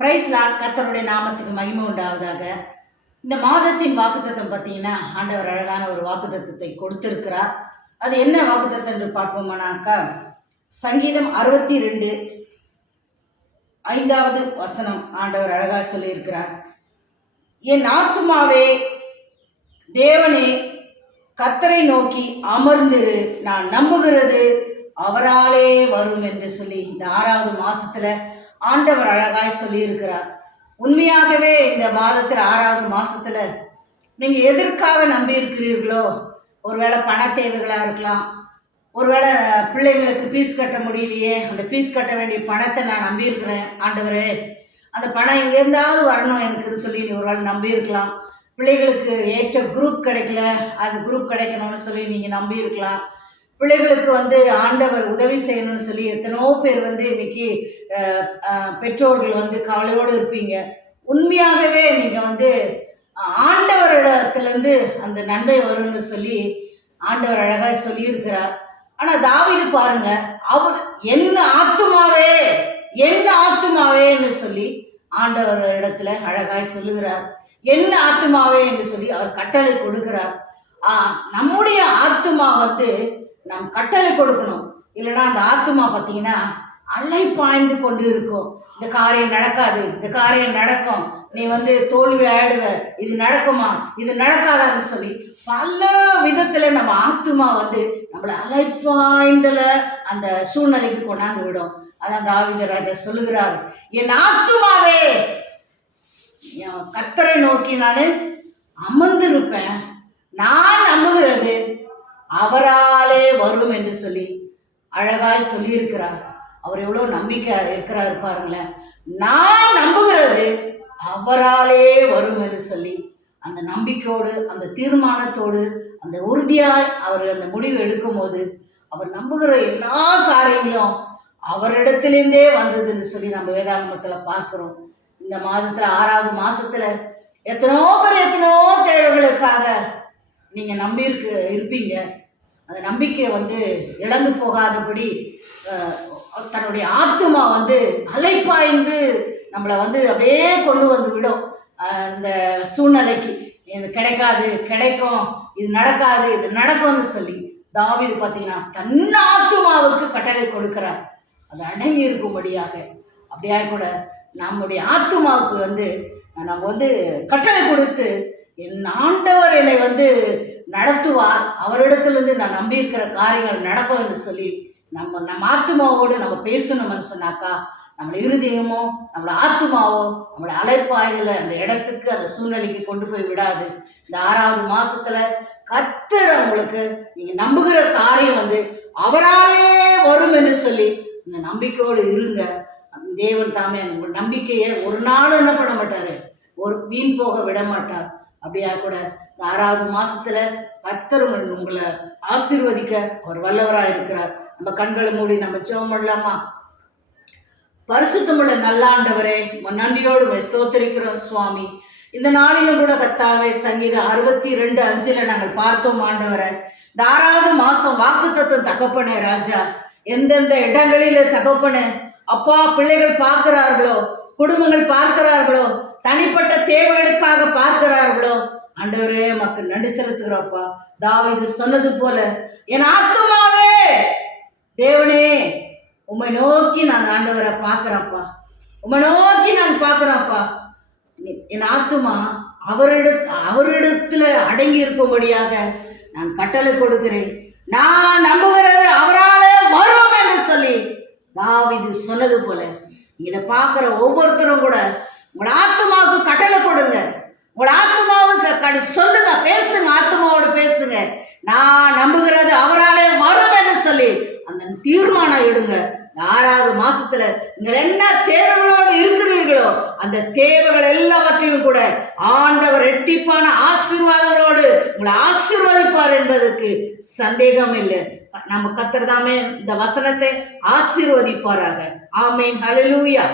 Price Lord. கர்த்தருடைய நாமத்துக்கு மகிமை உண்டாவதாக. இந்த மாதத்தின் வாக்குத்தத்தம் பார்த்தீங்கன்னா, ஆண்டவர் அழகான ஒரு வாக்குத்தத்தத்தை கொடுத்திருக்கிறார். அது என்ன வாக்குத்தத்தம் என்று பார்ப்போமானாக்கா, சங்கீதம் 62:5 ஆண்டவர் அழகாக சொல்லியிருக்கிறார். என் ஆத்துமாவே தேவனே கர்த்தரை நோக்கி அமர்ந்திரு, நான் நம்புகிறது அவராலே வரும் என்று சொல்லி இந்த 6வது மாசத்துல ஆண்டவர் அழகாய் சொல்லியிருக்கிறார். உண்மையாகவே இந்த மாதத்தில் 6வது மாசத்துல நீங்கள் எதற்காக நம்பி இருக்கிறீர்களோ, ஒருவேளை பண தேவைகளாக இருக்கலாம், ஒருவேளை பிள்ளைங்களுக்கு ஃபீஸ் கட்ட முடியலையே, அந்த ஃபீஸ் கட்ட வேண்டிய பணத்தை நான் நம்பியிருக்கிறேன் ஆண்டவரே, அந்த பணம் எங்கேருந்தாவது வரணும் எனக்குன்னு சொல்லி நீ ஒருவேளை நம்பியிருக்கலாம். பிள்ளைகளுக்கு ஏற்ற குரூப் கிடைக்கல, அது குரூப் கிடைக்கணும்னு சொல்லி நீங்கள் நம்பியிருக்கலாம். பிள்ளைகளுக்கு ஆண்டவர் உதவி செய்யணும்னு சொல்லி எத்தனோ பேர் இன்னைக்கு பெற்றோர்கள் கவலையோடு இருப்பீங்க. உண்மையாகவே நீங்கள் ஆண்டவரிடத்துலேருந்து அந்த நன்மை வரும்னு சொல்லி ஆண்டவர் அழகாக சொல்லியிருக்கிறார். ஆனால் தாவீது பாருங்க, அவர் என்ன ஆத்துமாவேன்னு சொல்லி ஆண்டவர் இடத்துல அழகாய் சொல்லுகிறார். என்ன ஆத்துமாவே என்று சொல்லி அவர் கட்டளை கொடுக்கிறார். நம்முடைய ஆத்துமா நாம் கட்டளை கொடுக்கணும். இல்லைன்னா அந்த ஆத்துமா பார்த்தீங்கன்னா அலை பாய்ந்து கொண்டு இருக்கும். இந்த காரியம் நடக்காது, இந்த காரியம் நடக்கும், நீ தோல்வி ஆயிடுவ, இது நடக்குமா, இது நடக்காதான்னு சொல்லி பல விதத்தில் நம்ம ஆத்துமா நம்மளை அலைப்பாய்ந்தல அந்த சூழ்நிலைக்கு கொண்டாந்து விடும். அதான் தாவீது ராஜா சொல்லுகிறார், என் ஆத்துமாவே கர்த்தரை நோக்கி நான் அமர்ந்திருப்பேன், நான் நம்புகிறது அவராலே வரும் என்று சொல்லி அழகாய் சொல்லியிருக்கிறார். அவர் எவ்வளோ நம்பிக்கை இருக்கிறார் பாருங்களேன். நான் நம்புகிறது அவராலே வரும் என்று சொல்லி அந்த நம்பிக்கையோடு, அந்த தீர்மானத்தோடு, அந்த உறுதியாய் அவர் அந்த முடிவு எடுக்கும் போது அவர் நம்புகிற எல்லா காரியங்களும் அவரிடத்திலேருந்தே வந்ததுன்னு சொல்லி நம்ம வேதாகமத்தில் பார்க்குறோம். இந்த மாதத்தில் 6வது மாதத்தில் எத்தனோ தேவைகளுக்காக நீங்கள் இருப்பீங்க. அந்த நம்பிக்கையை இழந்து போகாதபடி தன்னுடைய ஆத்துமா அலைப்பாய்ந்து நம்மளை அப்படியே கொண்டு விடும் இந்த சூழ்நிலைக்கு. இது கிடைக்காது, கிடைக்கும், இது நடக்காது, இது நடக்கும்னு சொல்லி தாவீது பார்த்தீங்கன்னா தன் ஆத்துமாவுக்கு கட்டளை கொடுக்கிறார், அது அடங்கி இருக்கும்படியாக. அப்படியா கூட நம்முடைய ஆத்துமாவுக்கு நம்ம கட்டளை கொடுத்து, என் ஆண்டவர் என்னை நடத்துவார், அவரிடத்துலேருந்து நான் நம்பியிருக்கிற காரியங்கள் நடக்கும் என்று சொல்லி நம்ம ஆத்துமாவோடு நம்ம பேசணும்னு சொன்னாக்கா, நம்மளை இருதயமோ நம்மளை ஆத்துமாவோ நம்மளை அலைப்பாய்தல அந்த இடத்துக்கு, அந்த சூழ்நிலைக்கு கொண்டு போய் விடாது. இந்த 6வது மாசத்துல கர்த்தர் உங்களுக்கு நீங்கள் நம்புகிற காரியம் அவராலே வரும் என்று சொல்லி இந்த நம்பிக்கையோடு இருங்க. தேவன் தாமே உங்கள் நம்பிக்கையை ஒரு நாள் என்ன பண்ண மாட்டார், ஒரு வீண் போக விட மாட்டார். அப்படியா கூட இந்த 6வது மாசத்துல கர்த்தர் உங்களை ஆசீர்வதிக்க அவர் வல்லவராக இருக்கிறார். நம்ம கண்களை மூடி நம்ம ஜெபம் பண்ணலாமா? பரிசுத்தமுள்ள நல்ல ஆண்டவரே, நன்றியோடு ஸ்தோத்திரிக்கிறோம் சுவாமி. இந்த நாளிலும் கூட கர்த்தாவே, சங்கீதம் 62:5 நாங்கள் பார்த்தோம் ஆண்டவரை. இந்த 6வது மாசம் வாக்குத்தத்தம் தகப்பனே ராஜா, எந்தெந்த இடங்களில தகப்பனே அப்பா பிள்ளைகள் பார்க்கிறார்களோ, குடும்பங்கள் பார்க்கிறார்களோ, தனிப்பட்ட தேவைகளுக்காக பார்க்கிறார்களோ, ஆண்டவரே மக்கள் நன்றி செலுத்துகிறோப்பா. தாவீது சொன்னது போல, என் ஆத்துமாவே தேவனே உம்மை நோக்கி நான் ஆண்டவரை பார்க்கிறேன்ப்பா, உம்மை நோக்கி நான் பார்க்கிறேன்ப்பா. என் ஆத்துமா அவரிடத்துல அடங்கி இருக்கும்படியாக நான் கட்டளை கொடுக்கிறேன், நான் நம்புகிறது அவராலே வரும் என்று சொல்லி தாவீது சொன்னது போல இதை பார்க்குற ஒவ்வொருத்தரும் கூட உங்களோட ஆத்துமாவுக்கு கட்டளை கொடுங்க. உங்களோட ஆத்துமாவுக்கு சொல்லுங்க, பேசுங்க, ஆத்துமாவோடு பேசுங்க. நான் நம்புகிறது அவராலே வரும் என்று சொல்லி அந்த தீர்மானம் எடுங்க. 6வது மாசத்துல நீங்கள் என்ன தேவைகளோடு இருக்கிறீர்களோ அந்த தேவைகள் எல்லாவற்றையும் கூட ஆண்டவர் இரட்டிப்பான ஆசீர்வாதங்களோடு உங்களை ஆசீர்வதிப்பார் என்பதற்கு சந்தேகம் இல்லை. நம்ம கர்த்தர் தாமே இந்த வசனத்தை ஆசீர்வதிப்பாராக. ஆமேன். ஹல்லேலூயா.